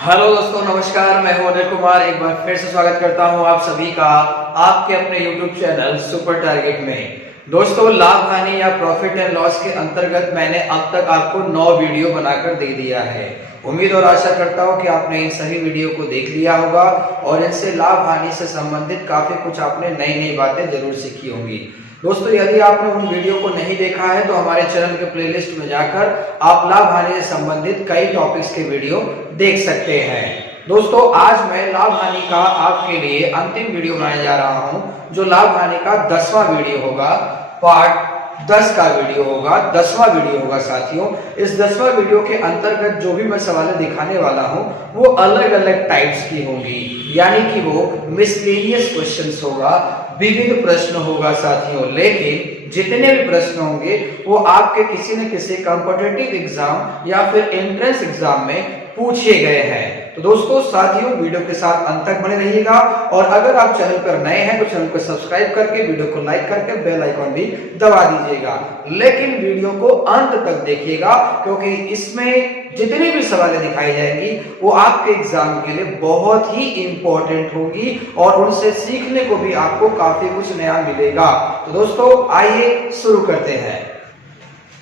Hello दोस्तों, नमस्कार। मैं हूं अनिल कुमार। एक बार फिर से स्वागत करता हूं आप सभी का आपके अपने YouTube चैनल सुपर टारगेट में। दोस्तों, लाभ हानि या प्रॉफिट एंड लॉस के अंतर्गत मैंने अब तक आपको 9 वीडियो बनाकर दे दिया है। उम्मीद और आशा करता हूं कि आपने इन सभी वीडियो को देख लिया होगा और इनसे लाभ हानि से संबंधित काफी कुछ आपने नई नई बातें जरूर सीखी होंगी। दोस्तों, यदि आपने उन वीडियो को नहीं देखा है तो हमारे चैनल के प्लेलिस्ट में जाकर आप लाभ हानि से संबंधित कई टॉपिक्स के वीडियो देख सकते हैं। दोस्तों, आज मैं लाभ हानि का आपके लिए अंतिम वीडियो बनाने जा रहा हूं, जो लाभ हानि का 10वां वीडियो होगा। पार्ट 10 का वीडियो होगा, 10वां वीडियो होगा साथियों। इस 10वां वीडियो के अंतर्गत जो भी मैं सवालें दिखाने वाला हूं वो अलग अलग टाइप्स की होंगी, यानी कि वो मिसलेनियस क्वेश्चंस होगा, विविध प्रश्न होगा साथियों। लेकिन जितने भी प्रश्न होंगे वो आपके किसी न किसी कॉम्पिटिटिव एग्जाम या फिर एंट्रेंस एग्जाम में पूछे गए हैं। तो दोस्तों साथियों, वीडियो के साथ अंत तक बने रहिएगा और अगर आप चैनल पर नए हैं तो चैनल को सब्सक्राइब करके वीडियो को लाइक करके बेल आइकॉन भी दबा दीजिएगा। लेकिन वीडियो को अंत तक देखिएगा, क्योंकि इसमें जितनी भी सवालें दिखाई जाएंगी वो आपके एग्जाम के लिए बहुत ही इंपॉर्टेंट होगी और उनसे सीखने को भी आपको काफी कुछ नया मिलेगा। तो दोस्तों आइए शुरू करते हैं।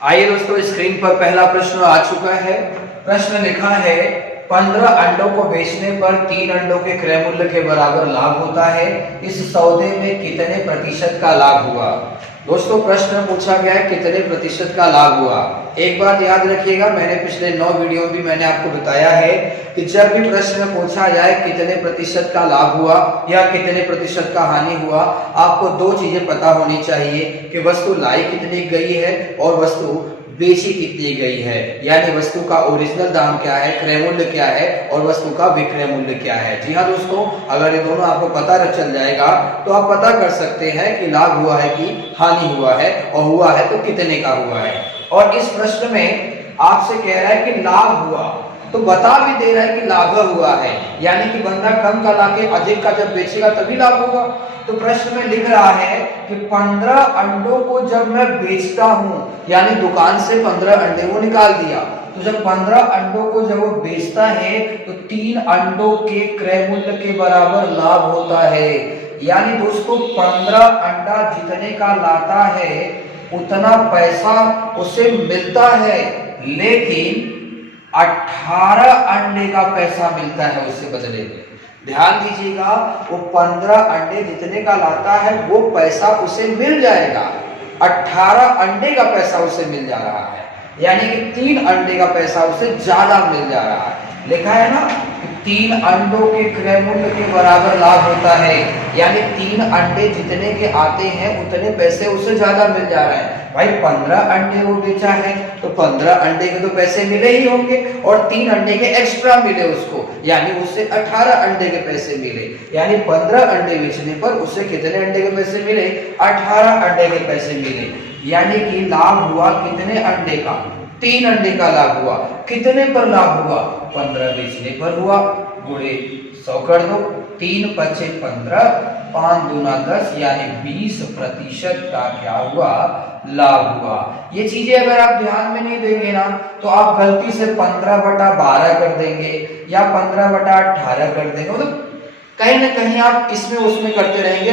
आइए दोस्तों, स्क्रीन पर पहला प्रश्न आ चुका है। प्रश्न लिखा है 15 अंडों को बेचने पर 3 अंडों के क्रय मूल्य के बराबर लाभ होता है। इस सौदे में कितने प्रतिशत का लाभ हुआ? दोस्तों, प्रश्न पूछा गया है कितने प्रतिशत का लाभ हुआ। एक बात याद रखिएगा, मैंने पिछले 9 वीडियो में भी मैंने आपको बताया है कि जब भी प्रश्न पूछा जाए कितने प्रतिशत का लाभ हुआ या कितने प्रतिशत का हानि हुआ, आपको 2 चीजें पता होनी चाहिए कि वस्तु लाई कितनी गई है और वस्तु बेची कितनी गई है, यानी वस्तु का ओरिजिनल दाम क्या है, क्रय मूल्य क्या है और वस्तु का विक्रय मूल्य क्या है। जी हाँ दोस्तों, अगर ये दोनों आपको पता चल जाएगा तो आप पता कर सकते हैं कि लाभ हुआ है कि हानि हुआ है, और हुआ है तो कितने का हुआ है। और इस प्रश्न में आपसे कह रहा है कि लाभ हुआ, तो बता भी दे रहा है कि लाभ हुआ है, यानी कि बंदा कम का लाके अधिक का जब बेचेगा तभी लाभ होगा। तो प्रश्न में लिख रहा है कि 15 अंडों को जब मैं बेचता हूं, यानी दुकान से 15 अंडे वो निकाल दिया, तो जब 15 अंडों को जब वो बेचता है तो 3 अंडों के क्रय मूल्य के बराबर लाभ होता है। यानी दोस्तों 15 अंडा जितने का लाता है उतना पैसा उसे मिलता है, लेकिन 18 अंडे का पैसा मिलता है उससे बदले में। ध्यान दीजिएगा, वो 15 अंडे जितने का लाता है वो पैसा उसे मिल जाएगा, 18 अंडे का पैसा उसे मिल जा रहा है, यानी कि 3 अंडे का पैसा उसे ज्यादा मिल जा रहा है। लिखा है ना, 3 अंडों के क्रय मूल्य के बराबर लाभ होता है, यानी 3 अंडे जितने के आते हैं उतने पैसे उसे ज्यादा मिल जा रहे हैं। भाई 15 अंडे वो बेचा है तो 15 अंडे के तो पैसे मिले ही होंगे और 3 अंडे के एक्स्ट्रा मिले उसको, यानी उससे 18 अंडे के पैसे मिले। यानी 15 अंडे बेचने पर उसे कितने अंडे के पैसे मिले? 18 अंडे के पैसे मिले। यानी कि लाभ हुआ कितने अंडे का? 3 अंडे का लाभ हुआ। कितने पर लाभ हुआ? 15 बेचने पर हुआ। गुणे 100 कर दो, 3 पचे 15, 5 दूना 10, यानी 20% का क्या हुआ? लाभ हुआ। ये चीजें अगर आप ध्यान में नहीं देंगे ना तो आप गलती से 15/12 कर देंगे या 15/18 कर देंगे, मतलब कहीं ना कहीं आप इसमें उसमें करते रहेंगे,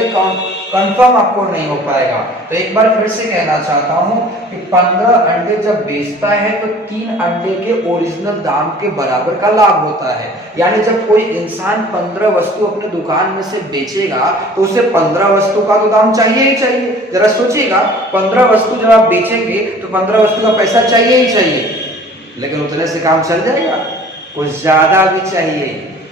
कंफर्म आपको नहीं हो पाएगा। तो एक बार फिर से कहना चाहता हूं कि 15 अंडे जब बेचता है तो 3 अंडे के ओरिजिनल दाम के बराबर का लाभ होता है। यानी जब कोई इंसान 15 वस्तु अपने दुकान में से बेचेगा तो उसे 15 वस्तु का तो दाम चाहिए ही चाहिए। जरा सोचिएगा, 15 वस्तु जब आप बेचेंगे तो 15 वस्तु का पैसा चाहिए ही चाहिए, लेकिन उतने से काम चल जाएगा? कुछ ज्यादा भी चाहिए।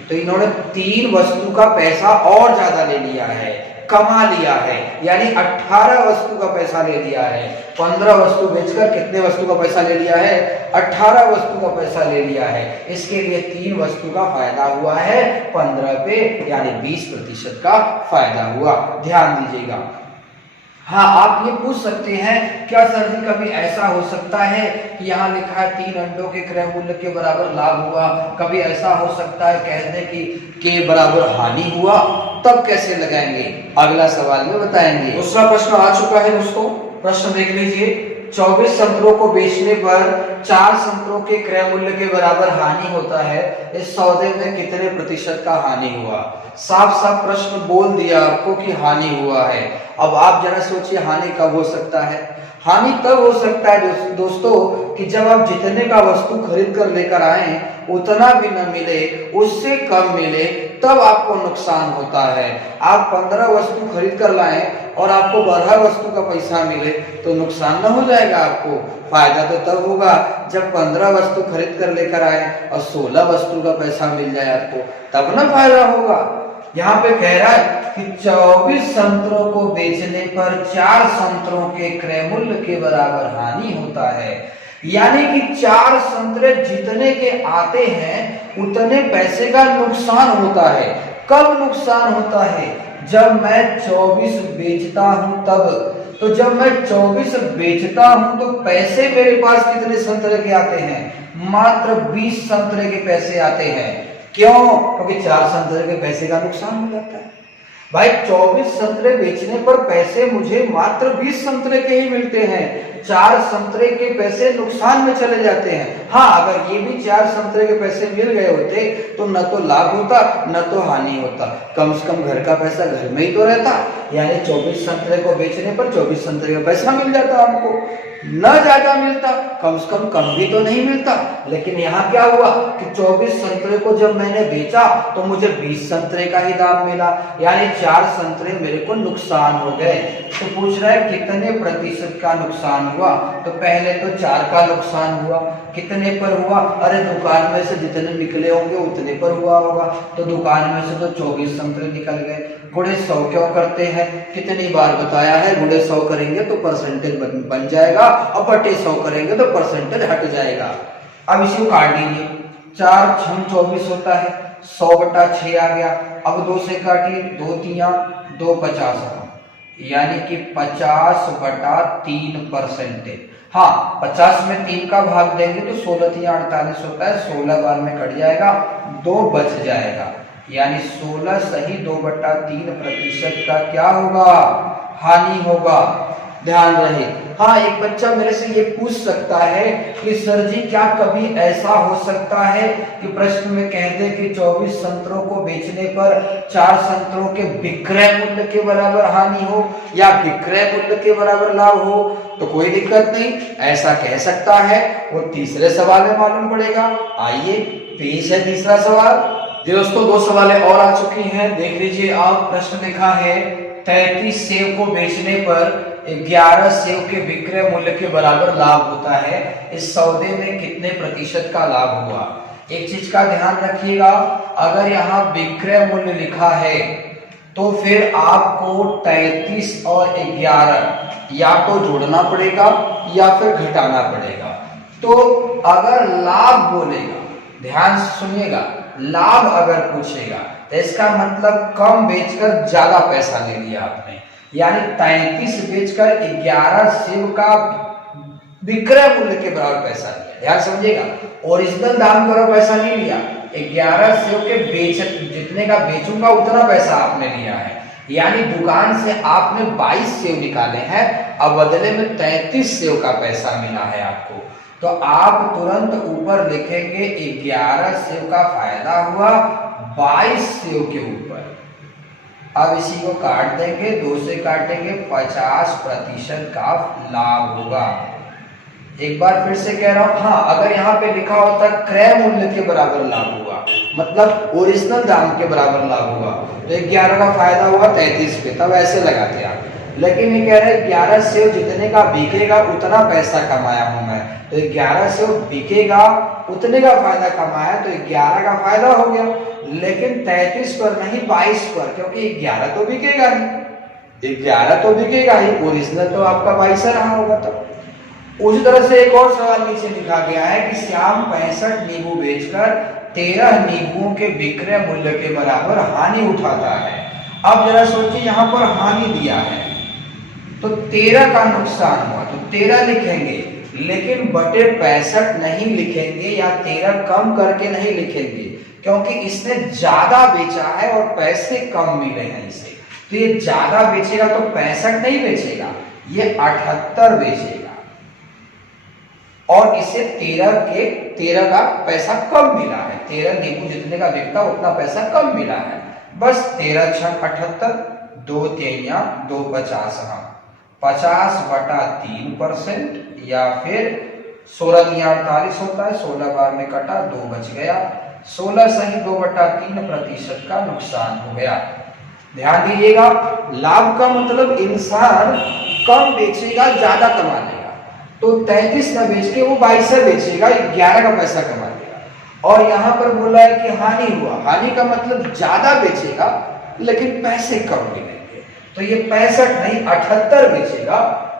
तो इन्होंने 3 वस्तु का पैसा और ज्यादा ले लिया है, कमा लिया है, यानी 18 वस्तु का पैसा ले लिया है। 15 वस्तु बेचकर कितने वस्तु का पैसा ले लिया है? 18 वस्तु का पैसा ले लिया है। इसके लिए 3 वस्तु का फायदा हुआ है 15 पे, यानी 20% का फायदा हुआ। ध्यान दीजिएगा। हाँ, आप ये पूछ सकते हैं क्या सर जी कभी ऐसा हो सकता है कि यहाँ लिखा है 3 अंडों के क्रय मूल्य के बराबर लाभ हुआ, कभी ऐसा हो सकता है कह दें कि के बराबर हानि हुआ, तब कैसे लगाएंगे? अगला सवाल में बताएंगे। दूसरा प्रश्न आ चुका है दोस्तों, प्रश्न देख लीजिए। 24 संतरों को बेचने पर 4 संतरों के क्रय मूल्य के बराबर हानि होता है, इस सौदे में कितने प्रतिशत का हानि हुआ। साफ साफ प्रश्न बोल दिया आपको कि हानि हुआ है। अब आप जरा सोचिए हानि कब हो सकता है। हानि तब हो सकता है दोस्तों कि जब आप जितने का वस्तु खरीद कर लेकर आए उतना भी न मिले, उससे कम मिले, तब आपको नुकसान होता है। आप 15 वस्तु खरीद कर लाए और आपको 12 वस्तु का पैसा मिले तो नुकसान न हो जाएगा आपको। फायदा तो तब होगा जब 15 वस्तु खरीद कर लेकर आए और 16 वस्तु का पैसा मिल जाए आपको, तब ना फायदा होगा। यहाँ पे कह रहा है कि 24 संतरों को बेचने पर 4 संतरों के क्रय मूल्य के बराबर हानि होता है। यानी कि 4 संतरे जितने के आते हैं उतने पैसे का नुकसान होता है। कब नुकसान होता है? जब मैं 24 बेचता हूं तब। तो जब मैं 24 बेचता हूं तो पैसे मेरे पास कितने संतरे के आते हैं? मात्र 20 संतरे के पैसे आते हैं। क्यों? क्योंकि 4 संतरे के पैसे का नुकसान हो जाता है। भाई 24 संतरे बेचने पर पैसे मुझे मात्र 20 संतरे के ही मिलते हैं, 4 संतरे के पैसे नुकसान में चले जाते हैं। हाँ, अगर ये भी 4 संतरे के पैसे मिल गए होते तो न तो लाभ होता न तो हानि होता, कम से कम घर का पैसा घर में ही तो रहता। यानी 24 संतरे को बेचने पर 24 संतरे का पैसा मिल जाता हमको, न ज्यादा मिलता, कम से कम भी तो नहीं मिलता। लेकिन यहाँ क्या हुआ कि 24 संतरे को जब मैंने बेचा तो मुझे 20 संतरे का ही दाम मिला, यानी 4 संतरे मेरे को नुकसान हो गए। तो पूछ रहा है कितने प्रतिशत का नुकसान हुआ। तो पहले तो 4 का नुकसान हुआ। कितने पर हुआ? अरे दुकान में से जितने निकले होंगे उतने पर हुआ होगा। तो दुकान में से तो 24 संतरे निकल गए। गुणे 100 क्यों करते हैं? कितनी बार बताया है, गुणे 100 करेंगे तो परसेंटेज बन जाएगा और बटे 100 करेंगे तो परसेंटेज हट जाएगा। अब इसी को काट दीजिए। 4 छम 24 होता है, 100 बटा 6 आ गया। अब 2 से काटिए, 2 तिया 2 50, यानी कि 50 बटा 3 परसेंटेज। हाँ, 50 में 3 का भाग देंगे तो 16 तिया 48 होता है, 16 बार में कट जाएगा, 2 बच जाएगा, यानी 16 सही 2 बटा 3 प्रतिशत का क्या होगा? हानि होगा। ध्यान रहे। हाँ, एक बच्चा मेरे से ये पूछ सकता है कि सर जी क्या कभी ऐसा हो सकता है कि प्रश्न में कह दे कि 24 संतरों को बेचने पर 4 संतरों के विक्रय मूल्य के बराबर हानि हो या विक्रय मूल्य के बराबर लाभ हो? तो कोई दिक्कत नहीं, ऐसा कह सकता है। वो तीसरे सवाल में मालूम पड़ेगा। आइए पेश है तीसरा सवाल। दोस्तों 2 सवालें और आ चुकी हैं, देख लीजिए आप। प्रश्न लिखा है 33 सेव को बेचने पर 11 सेव के विक्रय मूल्य के बराबर लाभ होता है, इस सौदे में कितने प्रतिशत का लाभ हुआ? एक चीज का ध्यान रखिएगा, अगर यहाँ विक्रय मूल्य लिखा है तो फिर आपको 33 और 11 या तो जोड़ना पड़ेगा या फिर घटाना पड़ेगा। तो अगर लाभ बोलेगा, ध्यान से सुनिएगा, लाभ अगर पूछेगा तो इसका मतलब कम बेचकर ज्यादा पैसा ले लिया आपने, यानी 33 बेचकर 11 सेव का विक्रय मूल्य के बराबर पैसा लिया। ध्यान समझिएगा, ओरिजिनल दाम का पैसा नहीं लिया, 11 सेव के जितने का बेचूंगा उतना पैसा आपने लिया है। यानी दुकान से आपने 22 सेव निकाले हैं और बदले में 33 सेव का पैसा मिला है आपको। तो आप तुरंत ऊपर लिखेंगे 11 सेव का फायदा हुआ 22 सेव के ऊपर। अब इसी को काट देंगे, 2 से काटेंगे, 50% का लाभ होगा। एक बार फिर से कह रहा हूं, हाँ अगर यहाँ पे लिखा होता क्रय मूल्य के बराबर लाभ हुआ, मतलब ओरिजिनल दाम के बराबर लाभ हुआ, तो 11 का फायदा हुआ 33 पे, तब ऐसे लगाते आप। लेकिन ये कह रहे हैं 11 सेव जितने का बिकेगा उतना पैसा कमाया हूं मैं, तो 11 सेव बिकेगा उतने का फायदा कमाया, तो 11 का फायदा हो गया। लेकिन 33 पर नहीं 22 पर, क्योंकि 11 तो बिकेगा नहीं, 11 तो बिकेगा ही, ओरिजिनल तो आपका 22 रहा होगा। तब उसी तरह से एक और सवाल नीचे लिखा गया है कि श्याम 65 नींबू बेचकर 13 नींबुओं के विक्रय मूल्य के बराबर हानि उठाता है। अब जरा सोचिए, यहाँ पर हानि दिया है तो 13 का नुकसान हुआ तो 13 लिखेंगे, लेकिन बटे 65 नहीं लिखेंगे या 13 कम करके नहीं लिखेंगे, क्योंकि इसने ज्यादा बेचा है और पैसे कम मिले हैं इसे। तो ये ज्यादा बेचेगा तो 65 नहीं बेचेगा, ये 78 बेचेगा। और इसे 13 का पैसा कम मिला है। 13 नींबू जितने का बिकता उतना पैसा कम मिला है। बस 13 छक 78, 2 तेइयां 2 50, 50/3% या फिर 16 तिया 48 होता है। 16 बार में कटा, 2 बच गया। 16 सही 2/3% का नुकसान हो गया। ध्यान दीजिएगा, लाभ का मतलब इंसान कम बेचेगा, ज्यादा कमा लेगा। तो 33 न बेच के वो 22 बेचेगा, 11 का पैसा कमा लेगा। और यहां पर बोला है कि हानि हुआ। हानि का मतलब ज्यादा बेचेगा लेकिन पैसे कम मिलेंगे। तो ये 65 नहीं 78 बेचेगा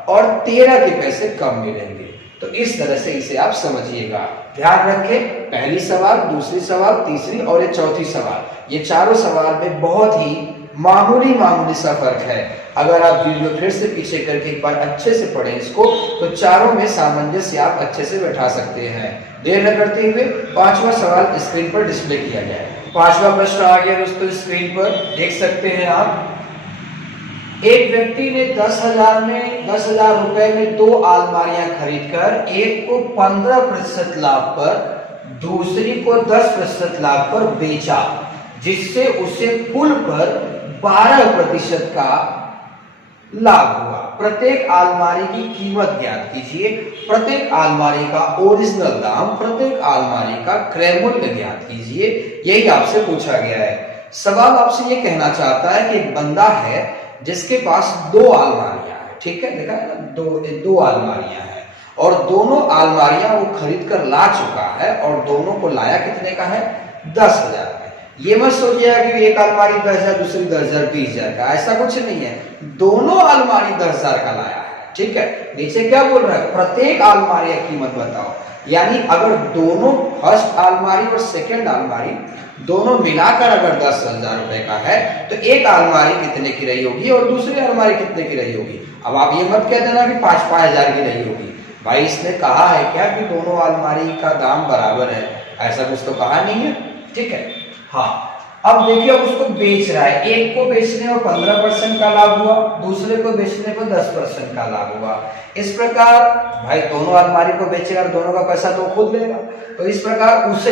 और 13 के पैसे कम मिलेंगे। तो इस तरह से इसे आप समझिएगा। ध्यान रखें, पहली सवाल, दूसरी सवाल, तीसरी और ये चौथी सवाल, ये चारों सवाल में बहुत ही मामूली सा फर्क है। अगर आप वीडियो फिर से पीछे करके एक बार अच्छे से पढ़ें इसको, तो चारों में सामंजस्य आप अच्छे से बैठा सकते हैं। देर न करते हुए 5वां सवाल स्क्रीन पर डिस्प्ले किया जाए। 5वां प्रश्न आ गया दोस्तों, स्क्रीन पर देख सकते हैं आप। एक व्यक्ति ने 10,000 रुपए में 2 अलमारियां खरीदकर एक को 15% लाभ पर, दूसरी को 10% लाभ पर बेचा, जिससे उसे कुल पर 12% का लाभ हुआ। प्रत्येक अलमारी की कीमत ज्ञात कीजिए। प्रत्येक अलमारी का ओरिजिनल दाम, प्रत्येक अलमारी का क्रय मूल्य ज्ञात कीजिए। यही आपसे पूछा गया है। सवाल आपसे ये कहना चाहता है कि एक बंदा है जिसके पास 2 अलमारियां हैं, ठीक है, देखा है ना, दो अलमारियां हैं और दोनों अलमारियां वो खरीद कर ला चुका है और दोनों को लाया कितने का है, 10,000 में। ये मत सोचिएगा कि एक अलमारी 10,000 दूसरी 10,000 20,000 का, ऐसा कुछ नहीं है। दोनों अलमारी 10,000 का लाया है, ठीक है। नीचे क्या बोल रहा है, प्रत्येक अलमारी की कीमत बताओ। यानी अगर दोनों फर्स्ट अलमारी और सेकेंड अलमारी दोनों मिलाकर अगर 10,000 रुपए का है तो एक अलमारी कितने की रही होगी और दूसरी अलमारी कितने की रही होगी। अब आप ये मत कह देना कि 5-5 हजार की रही होगी। भाई इसने कहा है क्या कि दोनों अलमारी का दाम बराबर है, ऐसा कुछ तो कहा नहीं है, ठीक है। हाँ, अब देखिए अब उसको बेच रहा है। एक को बेचने में 15% का लाभ हुआ, दूसरे को बेचने पर 10% का लाभ हुआ। इस प्रकार भाई दोनों अलमारी को बेचेगा और दोनों का पैसा तो खुद लेगा। तो इस प्रकार उस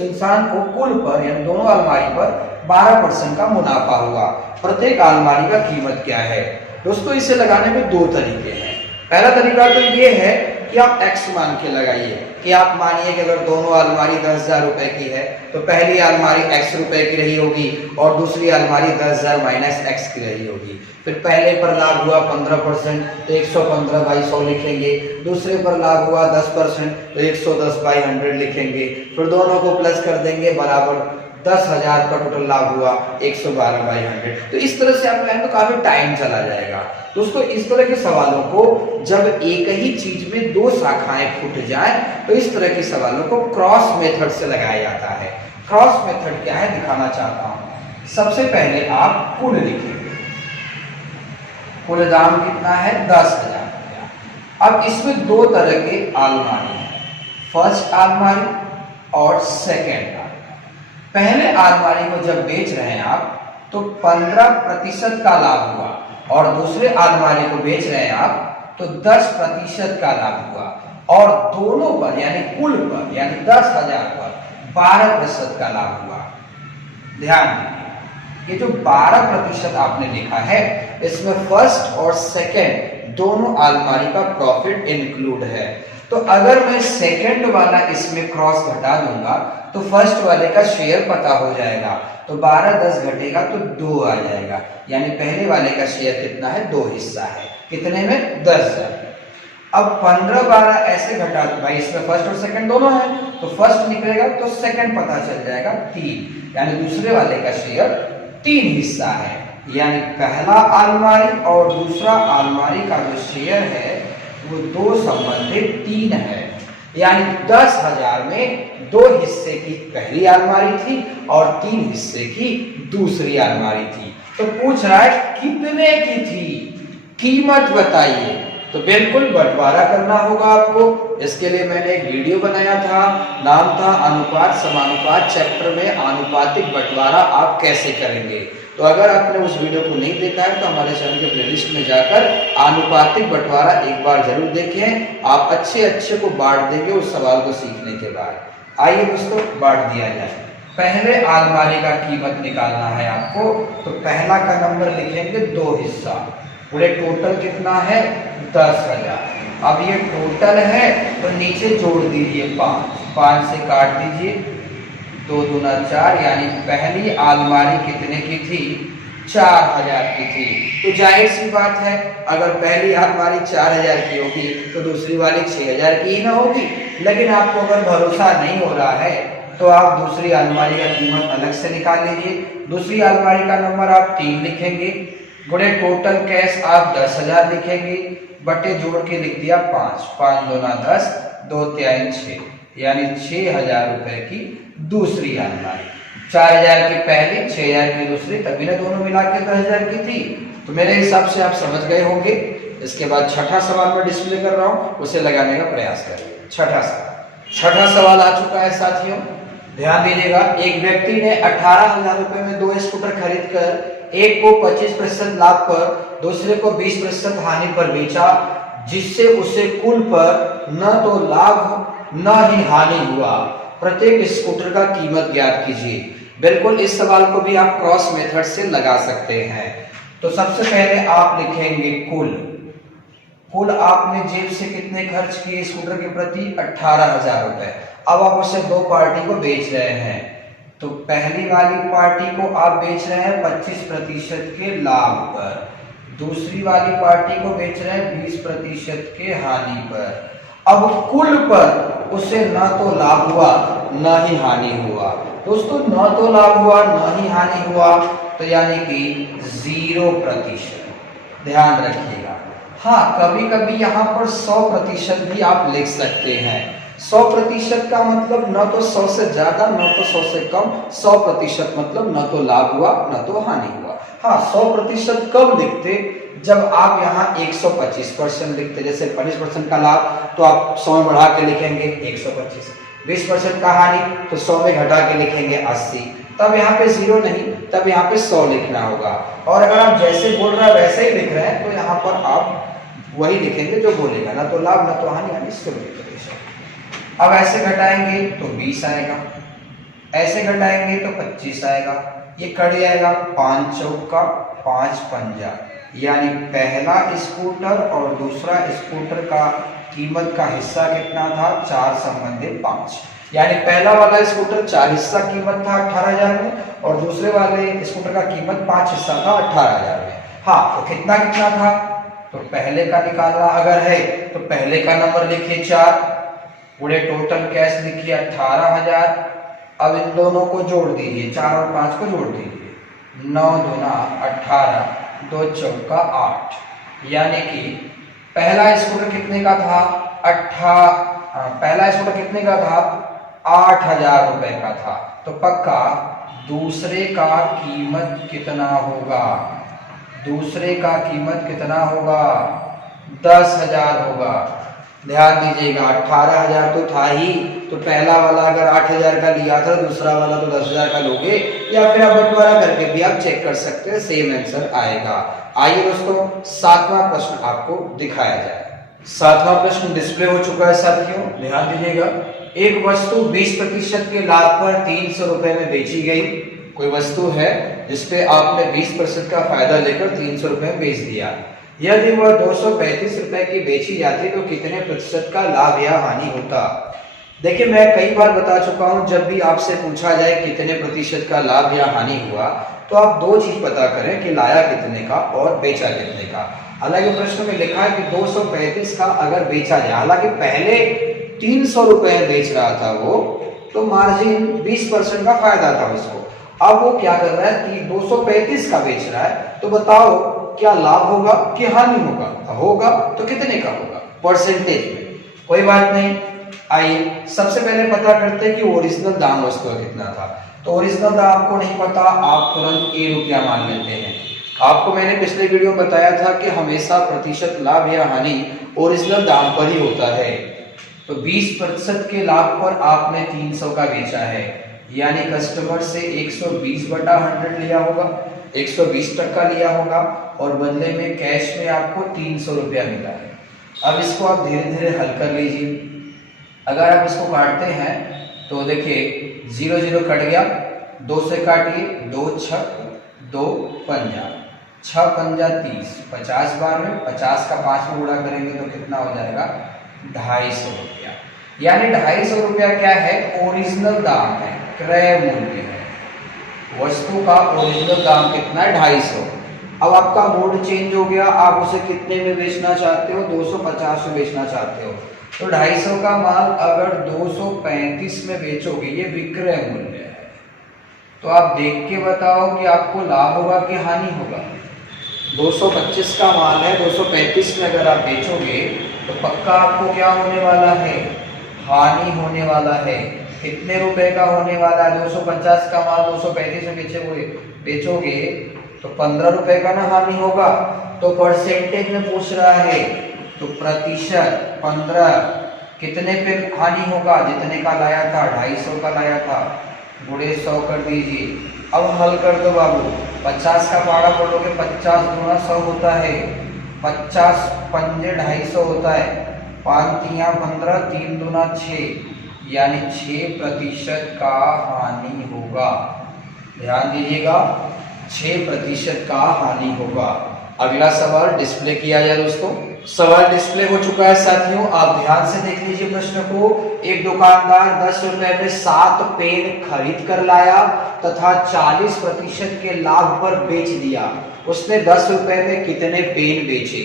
इंसान को कुल पर यानी दोनों अलमारी पर 12% का मुनाफा हुआ। प्रत्येक अलमारी का कीमत क्या है दोस्तों, इसे लगाने में 2 तरीके हैं। पहला तरीका तो ये है कि आप x मान के लगाइए कि आप मानिए कि अगर दोनों अलमारी 10,000 रुपए की है तो पहली अलमारी x रुपए की रही होगी और दूसरी अलमारी 10,000 माइनस x की रही होगी। फिर पहले पर लाभ हुआ 15% तो 115/100 लिखेंगे, दूसरे पर लाभ हुआ 10% तो 110/100 लिखेंगे। फिर दोनों को प्लस कर देंगे, बराबर 10,000 का टोटल लाभ हुआ 112/100। तो इस तरह से आप लगाएंगे तो काफी टाइम चला जाएगा दोस्तों। इस तरह के सवालों को जब एक ही चीज में 2 शाखाएं फूट जाए तो इस तरह के सवालों को क्रॉस मेथड से लगाया जाता है। क्रॉस मेथड क्या है दिखाना चाहता हूं। सबसे पहले आप कुल लिखेंगे, कुल दाम कितना है 10,000 रुपया। अब इसमें 2 तरह के अलमारी है, फर्स्ट अलमारी और सेकेंड अलमारी। पहले अलमारी को जब बेच रहे हैं आप तो 15% का लाभ हुआ और दूसरे अलमारी को बेच रहे हैं आप तो 10% का लाभ हुआ और दोनों पर यानी कुल पर यानी 10,000 पर 12% का लाभ हुआ। ध्यान दीजिए, ये जो 12% आपने लिखा है इसमें फर्स्ट और सेकेंड दोनों अलमारी का प्रॉफिट इंक्लूड है। तो अगर मैं सेकेंड वाला इसमें क्रॉस घटा दूंगा तो फर्स्ट वाले का शेयर पता हो जाएगा। तो 12-10 घटेगा तो 2 आ जाएगा, यानी पहले वाले का शेयर कितना है, 2 हिस्सा है। कितने में, 10,000। अब 15-12 ऐसे घटा दो भाई, इसमें फर्स्ट और सेकंड दोनों है तो फर्स्ट निकलेगा तो सेकंड पता चल जाएगा 3, यानी दूसरे वाले का शेयर 3 हिस्सा है। यानी पहला अलमारी और दूसरा अलमारी का जो शेयर है वो 2 संबंधित 3 है। यानी 10,000 में 2 हिस्से की पहली अलमारी थी और 3 हिस्से की दूसरी अलमारी थी। तो पूछ रहा है कितने की थी, कीमत बताइए। तो बिल्कुल बंटवारा करना होगा आपको। इसके लिए मैंने एक वीडियो बनाया था, नाम था अनुपात समानुपात। चैप्टर में आनुपातिक बंटवारा आप कैसे करेंगे। तो अगर आपने उस वीडियो को नहीं देखा है तो हमारे चैनल के प्लेलिस्ट में जाकर आनुपातिक बंटवारा एक बार जरूर देखें, आप अच्छे को बांट देंगे उस सवाल को सीखने के बाद। आइए दोस्तों बांट दिया जाए। पहले अलमारी का कीमत निकालना है आपको, तो पहला का नंबर लिखेंगे 2 हिस्सा, पूरे टोटल कितना है 10,000। अब ये टोटल है तो नीचे जोड़ दीजिए 5 से काट दीजिए, 2 दूना 4, यानी पहली अलमारी कितने की थी 4,000 की थी। तो जाहिर सी बात है अगर पहली अलमारी 4,000 की होगी तो दूसरी वाली 6,000 की ही ना होगी। लेकिन आपको अगर भरोसा नहीं हो रहा है तो आप दूसरी अलमारी का कीमत अलग से निकाल लीजिए। दूसरी अलमारी का नंबर आप 3 लिखेंगे, गुणे टोटल कैश आप 10,000 लिखेंगे, बटे जोड़ के लिख दिया 5 दूना 10, 2 3 6, यानी 6,000 रुपए की दूसरी अलमारी। 4,000 की पहली, 6,000 की दूसरी, तभी ना दोनों मिला के 10,000 की थी। तो मेरे हिसाब से आप समझ गए होंगे। इसके बाद छठा सवाल मैं डिस्प्ले कर रहा हूं, उसे लगाने का प्रयास करिए। छठा सवाल आ चुका है साथियों, ध्यान दीजिएगा। एक व्यक्ति ने 18,000 रुपए में 2 स्कूटर खरीद कर एक को 25% लाभ पर दूसरे को 20% हानि पर बेचा, जिससे उसे कुल पर न तो लाभ न ही हानि हुआ। प्रत्येक स्कूटर का कीमत ज्ञात कीजिए। बिल्कुल इस सवाल को भी आप क्रॉस मेथड से लगा सकते हैं। तो सबसे पहले आप लिखेंगे कुल आपने जेब से कितने खर्च किए स्कूटर के प्रति 18,000 रुपए। अब आप उसे 2 पार्टी को बेच रहे हैं, तो पहली वाली पार्टी को आप बेच रहे हैं 25% के लाभ पर, दूसरी वाली पार्टी को बेच रहे हैं 20% के हानि पर। अब कुल पर उसे न तो लाभ हुआ न ही हानि हुआ। दोस्तों न तो लाभ हुआ न ही हानि हुआ तो यानी कि 0%। ध्यान रखिएगा। हाँ, कभी कभी यहाँ पर 100% भी आप लिख सकते हैं। 100% का मतलब न तो 100 से ज्यादा न तो 100 से कम, 100% मतलब न तो लाभ हुआ न तो हानि हुआ। हाँ, 100% कब लिखते, जब आप यहाँ 125% लिखते। जैसे 25% का लाभ तो आप 100 में बढ़ा के लिखेंगे 125, 20% का हानि तो 100 में घटा के लिखेंगे 80। तब यहाँ पे 0 नहीं, तब यहाँ पे 100 लिखना होगा। और अगर आप जैसे बोल रहे हैं वैसे ही लिख रहे हैं तो यहाँ पर आप वही लिखेंगे जो बोलेगा, ना तो लाभ ना तो हानि, यानी 100%। अब ऐसे घटाएंगे तो 20 आएगा, ऐसे घटाएंगे तो 25 आएगा, ये कट जाएगा 5 चौका 5 पंजा, यानी पहला स्कूटर और दूसरा स्कूटर का कीमत का हिस्सा कितना था 4 संबंधी 5, यानी पहला वाला स्कूटर 4 हिस्सा कीमत था 18,000 में और दूसरे वाले स्कूटर का कीमत 5 हिस्सा था 18,000 में। हाँ, तो कितना था, तो पहले का निकालना अगर है तो पहले का नंबर लिखिए 4, पूरे टोटल कैश लिखिए 18,000। अब इन दोनों को जोड़ दीजिए, 4 और 5 को जोड़ दीजिए, 9 दूना 18, 2 चौका 8, यानी कि पहला स्कूटर कितने का था पहला स्कूटर कितने का था 8,000 रुपए का था। तो पक्का दूसरे का कीमत कितना होगा, दूसरे का कीमत कितना होगा 10,000 होगा। ध्यान दीजिएगा, 18,000 तो था ही, तो पहला वाला अगर 8,000 का लिया था दूसरा वाला तो 10,000 का लोगे, या फिर आप बंटवारा करके भी आप चेक कर सकते हैं, सेम आंसर आएगा। आइए दोस्तों 7वां प्रश्न आपको दिखाया जाए। 7वां प्रश्न डिस्प्ले हो चुका है साथियों, ध्यान दीजिएगा। एक वस्तु 20% के लाभ पर 300 रुपए में बेची गई। कोई वस्तु है जिसपे आपने 20% का फायदा लेकर 300 रुपए में बेच दिया। यदि वह 235 रुपए की बेची जाती तो कितने प्रतिशत का लाभ या हानि होता। देखिए, मैं कई बार बता चुका हूं, जब भी आपसे पूछा जाए कितने प्रतिशत का लाभ या हानि हुआ तो आप 2 चीज पता करें कि लाया कितने का और बेचा कितने का। हालांकि प्रश्न में लिखा है कि 235 का अगर बेचा जाए, हालांकि पहले 300 रुपए बेच रहा था वो, तो मार्जिन 20% का फायदा था उसको। अब वो क्या कर रहा है कि 235 का बेच रहा है, तो बताओ क्या लाभ होगा कि हानि होगा। होगा तो कितने का होगा परसेंटेज में, कोई बात नहीं। आइए सबसे पहले पता करते हैं कि ओरिजिनल दाम वस्तु का कितना था। तो ओरिजिनल दाम आपको नहीं पता, आप तुरंत ₹1 मान लेते हैं। आपको मैंने पिछले वीडियो में बताया था कि हमेशा प्रतिशत लाभ या हानि ओरिजिनल दाम पर ही होता है। तो 20% के लाभ पर आपने 300 का बेचा है, यानी कस्टमर से 120/100 लिया होगा। 120% लिया होगा और बदले में कैश में आपको 300 रुपया मिला है। अब इसको आप धीरे धीरे हल कर लीजिए। अगर आप इसको काटते हैं तो देखिए 0 0 कट गया, 2 से काटिए, 2 6 2 पंजा, 6 पंजा 30, 50 बार में 50 का 5 में गुणा करेंगे तो कितना हो जाएगा 250 रुपया। यानी 250 रुपया क्या है, ओरिजिनल दाम है, क्रय मूल्य है। वस्तु का ओरिजिनल दाम कितना है 250। अब आपका मूड चेंज हो गया, आप उसे कितने में बेचना चाहते हो, 250 में बेचना चाहते हो। तो 250 का माल अगर 235 में बेचोगे, ये विक्रय मूल्य है, तो आप देख के बताओ कि आपको लाभ होगा कि हानि होगा। 225 का माल है, 235 में अगर आप बेचोगे तो पक्का आपको क्या होने वाला है, हानि होने वाला है। कितने रुपए का होने वाला है, 250 का माल 235 में बेचोगे तो 15 रुपए का ना हानि होगा। तो परसेंटेज में पूछ रहा है, तो प्रतिशत 15 कितने पे हानि होगा, जितने का लाया था 250 का लाया था, गुणे 100 कर दीजिए। अब हल कर दो बाबू, 50 का पारा पढ़ोगे, 50 गुना 100 होता है, 50 पंजे 250 होता है, 5 तिया 15, 3 दूना 6, यानी 6% का हानि होगा। ध्यान दीजिएगा, 6% का हानि होगा। अगला सवाल डिस्प्ले किया जाए दोस्तों। सवाल डिस्प्ले हो चुका है साथियों, आप ध्यान से देख लीजिए प्रश्न को। एक दुकानदार 10 रुपए में 7 पेन खरीद कर लाया तथा 40% के लाभ पर बेच दिया। उसने 10 रुपए में कितने पेन बेचे?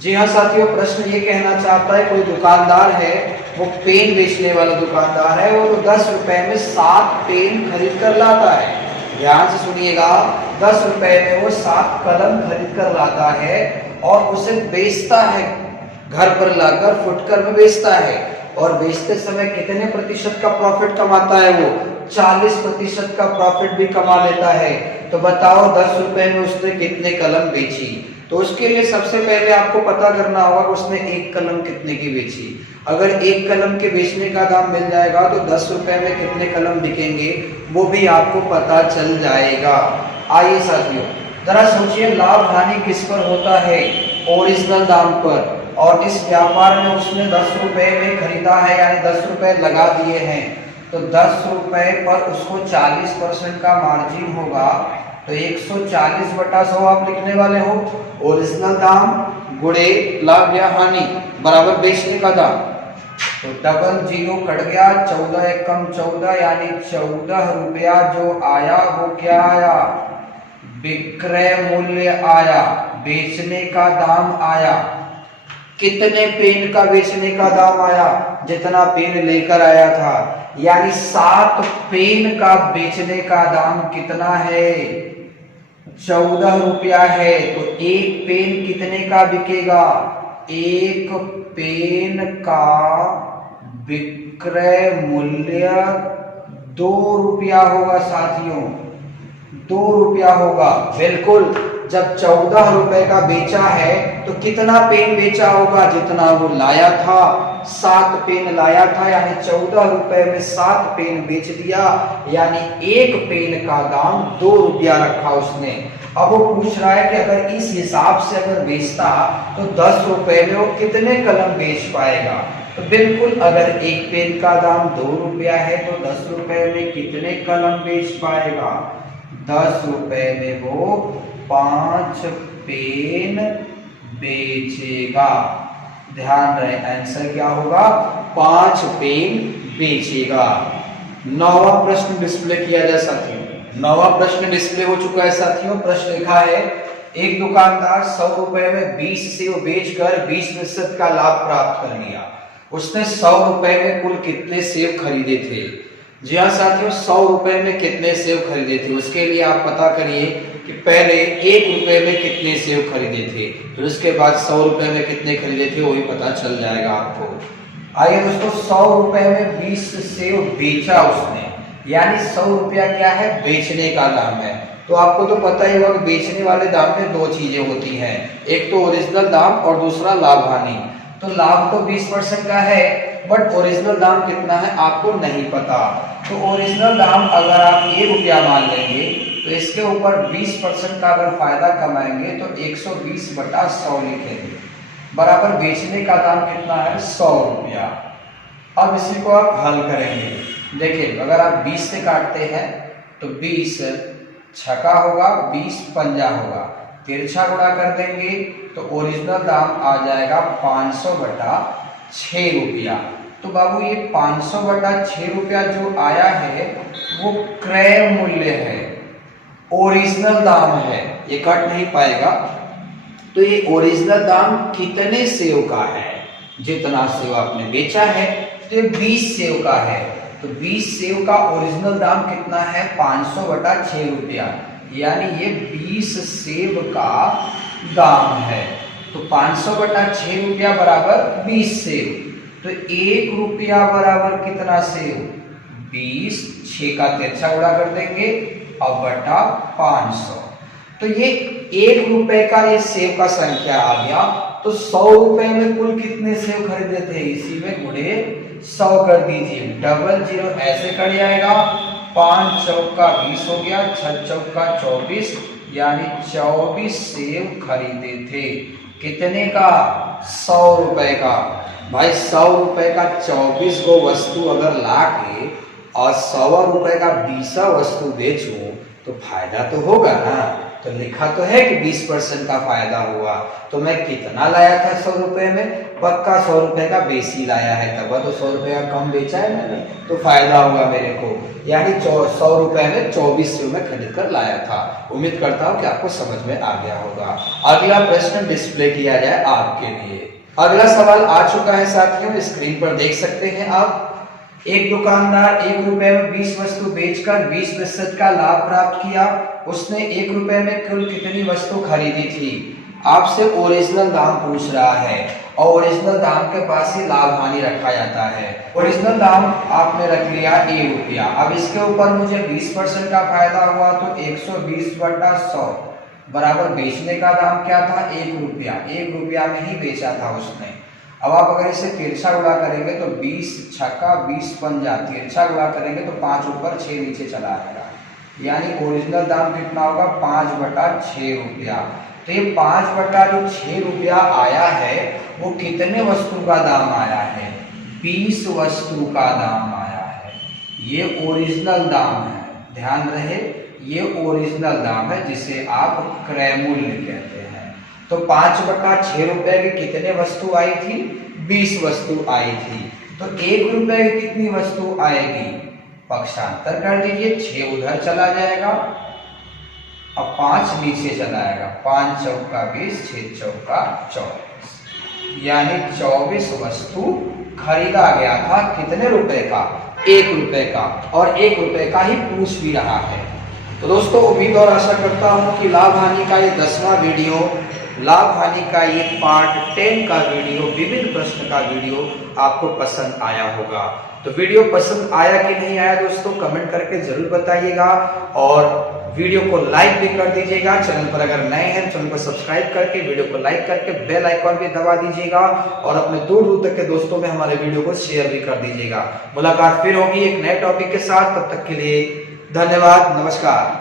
जी हाँ साथियों, प्रश्न ये कहना चाहता है, कोई दुकानदार है, वो पेन बेचने वाला दुकानदार है, वो तो 10 रुपए में 7 पेन खरीद कर लाता है। ध्यान से सुनिएगा, 10 रुपए में वो 7 कलम खरीद कर लाता है और उसे बेचता है, घर पर लाकर फुटकर में बेचता है। और बेचते समय कितने प्रतिशत का प्रॉफिट कमाता है वो? 40% का प्रॉफिट भी कमा लेता है। तो बताओ 10 रुपए में उसने कितने कलम बेची? तो उसके लिए सबसे पहले आपको पता करना होगा कि उसने एक कलम कितने की बेची। अगर एक कलम के बेचने का दाम मिल जाएगा तो 10 रुपए में कितने कलम बिकेंगे वो भी आपको पता चल जाएगा। आइए साथियों, जरा सोचिए, लाभ हानि किस पर होता है? ओरिजिनल दाम पर। और इस व्यापार में उसने 10 रुपए में खरीदा है, यानी 10 रुपए लगा दिए हैं, तो 10 रुपए पर उसको 40% का मार्जिन होगा। तो 140/100 आप लिखने वाले हो। ओरिजिनल दाम गुणे लाभ या हानि बराबर बेचने का दाम। तो डबल 0 कट गया, 14 एकम 14, यानी 14 रुपया जो आया वो क्या आया? विक्रय मूल्य आया, बेचने का दाम आया। कितने पेन का बेचने का दाम आया? जितना पेन लेकर आया था, यानी 7 पेन का बेचने का दाम कितना है? 14 रुपया है। तो एक पेन कितने का बिकेगा? एक पेन का विक्रय मूल्य 2 रुपया होगा साथियों, 2 रुपया होगा। बिल्कुल, जब 14 रुपए का बेचा है तो कितना पेन बेचा होगा? जितना वो लाया था, 7 पेन लाया था, यानी 14 रुपए में 7 पेन बेच दिया, यानी एक पेन का दाम 2 रुपया रखा उसने। अब वो पूछ रहा है कि अगर इस हिसाब से अगर बेचता तो 10 रुपए में वो कितने कलम बेच पाएगा? तो बिल्कुल, अगर एक पेन का दाम 2 रुपया है तो 10 रुपए में कितने कलम बेच पाएगा? 10 रुपए में वो 5 पेन बेचेगा। ध्यान रहे, आंसर क्या होगा? 5 पेन बेचेगा। 9वां प्रश्न डिस्प्ले किया जाए साथियों। 9वां प्रश्न डिस्प्ले हो चुका है साथियों। प्रश्न लिखा है, एक दुकानदार 100 रुपए में 20 सेव बेचकर 20% का लाभ प्राप्त कर लिया। उसने 100 रुपए में कुल कितने सेव खरीदे थे? जी हाँ साथियों, 100 रुपए में कितने सेव खरीदे थे उसके लिए आप पता करिए कि पहले 1 रुपए में कितने सेव खरीदे थे, फिर उसके बाद 100 रुपए में कितने खरीदे थे वो भी पता चल जाएगा आपको। आइए दोस्तों, 100 रुपए में 20 सेव बेचा उसने, यानी 100 रुपया क्या है? बेचने का दाम है। तो आपको तो पता ही होगा कि बेचने वाले दाम में 2 चीजें होती हैं, एक तो ओरिजिनल दाम और दूसरा लाभ हानि। तो लाभ तो 20% का है, बट ओरिजिनल दाम कितना है आपको नहीं पता। तो ओरिजिनल दाम अगर आप 1 रुपया मान लेंगे तो इसके ऊपर 20% का अगर फायदा कमाएंगे तो 120/100 लिखेंगे, बराबर बेचने का दाम कितना है 100 रुपया। अब इसी को आप हल करेंगे। देखिए अगर आप 20 से काटते हैं तो 20 छका होगा, 20 पंजा होगा, तिरछा गुणा कर देंगे तो ओरिजिनल दाम आ जाएगा 500/6 रुपया। तो बाबू ये 500/6 रुपया जो आया है वो क्रय मूल्य है, ओरिजिनल दाम है, ये कट नहीं पाएगा। तो ये ओरिजिनल दाम कितने सेव का है, जितना सेव आपने बेचा है तो ये 20 सेव का है, तो 20 सेव का ओरिजिनल दाम कितना है 500/6 रुपया, यानी ये 20 सेव का दाम है। तो 500/6 रुपया बराबर 20 सेव, तो 1 रुपया बराबर कितना सेव 20, 6 का तिरछा गुणा कर देंगे और बटा 500। तो ये 1 रुपए का ये सेव का संख्या आ गया। तो 100 रुपए में कुल कितने सेव खरीदे थे, इसी में गुणे 100 कर दीजिए, 00 ऐसे कट जाएगा, 5 चौका 20 हो गया, 6 चौका 24, यानी 24 सेव खरीदे थे। कितने का 100 रुपए का। भाई 100 रुपए का 24 गो वस्तु अगर ला के और 100 रुपए का 20 वस्तु बेचूं तो फायदा तो होगा ना। तो लिखा तो है कि 20% का फायदा हुआ, तो मैं कितना लाया था 100 रुपए में, पक्का 100 रुपए का बेसी लाया है, तब तो 100 रुपए का कम बेचा है मैंने, तो फायदा होगा मेरे को, यानी 100 रुपए में 24 सेव में खरीद कर लाया था। उम्मीद करता हूँ कि आपको समझ में आ गया होगा। अगला प्रश्न डिस्प्ले किया जाए आपके लिए। अगला सवाल आ चुका है साथियों, स्क्रीन पर देख सकते हैं आप। एक दुकानदार 1 रुपए में 20 वस्तु बेचकर 20% का लाभ प्राप्त किया। उसने 1 रुपए में कुल कितनी वस्तु खरीदी थी। आपसे ओरिजिनल दाम पूछ रहा है और ओरिजिनल दाम के पास ही लाभ हानि रखा जाता है। ओरिजिनल दाम आपने रख लिया 1 रुपया। अब इसके ऊपर मुझे 20% का फायदा हुआ तो 120/100 बराबर बेचने का दाम क्या था 1 रुपया। 1 रुपया में ही बेचा था उसने। अब आप अगर इसे तिरछा गुणा करेंगे तो 20 छक्का 20 पंजा, तिरछा गुणा करेंगे तो 5 ऊपर 6 नीचे चला आएगा, यानी ओरिजिनल दाम कितना होगा 5/6 रुपया। तो ये 5/6 रुपया आया है, वो कितने वस्तु का दाम आया है 20 वस्तु का दाम आया है। ये ओरिजिनल दाम है, ध्यान रहे ये ओरिजिनल दाम है जिसे आप क्रय मूल्य कहते हैं। तो 5/6 रुपए की कितने वस्तु आई थी 20 वस्तु आई थी। तो 1 रुपए की कितनी वस्तु आएगी, पक्षांतर कर दीजिए, 6 उधर चला जाएगा अब 5 नीचे चला आएगा, 5 चौका 20, 6 चौका 24, यानी 24 वस्तु खरीदा गया था। कितने रुपए का 1 रुपए का, और 1 रुपए का ही पूछ भी रहा है। तो दोस्तों उम्मीद और आशा करता हूं कि लाभ हानि का ये 10वां वीडियो, लाभ हानि का ये पार्ट 10 का वीडियो, विभिन्न प्रश्न का वीडियो आपको पसंद आया होगा। तो वीडियो पसंद आया कि नहीं आया दोस्तों कमेंट करके जरूर बताइएगा, और वीडियो को लाइक भी कर दीजिएगा। चैनल पर अगर नए हैं चैनल को सब्सक्राइब करके वीडियो को लाइक करके बेल आइकॉन भी दबा दीजिएगा, और अपने दूर दूर तक के दोस्तों में हमारे वीडियो को शेयर भी कर दीजिएगा। मुलाकात फिर होगी एक नए टॉपिक के साथ, तब तक के लिए धन्यवाद, नमस्कार।